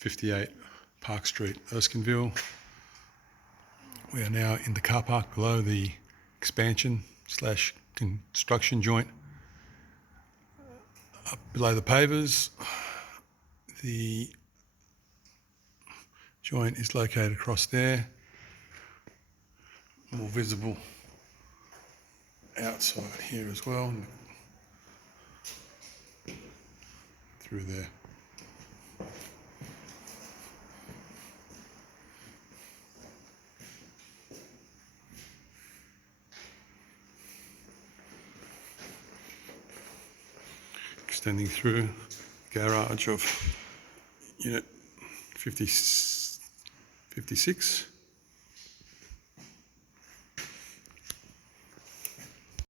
58 Park Street, Erskineville. We are now in the car park below the expansion / construction joint. Up below the pavers, the joint is located across there. More visible outside here as well, through there. Extending through garage of unit 56.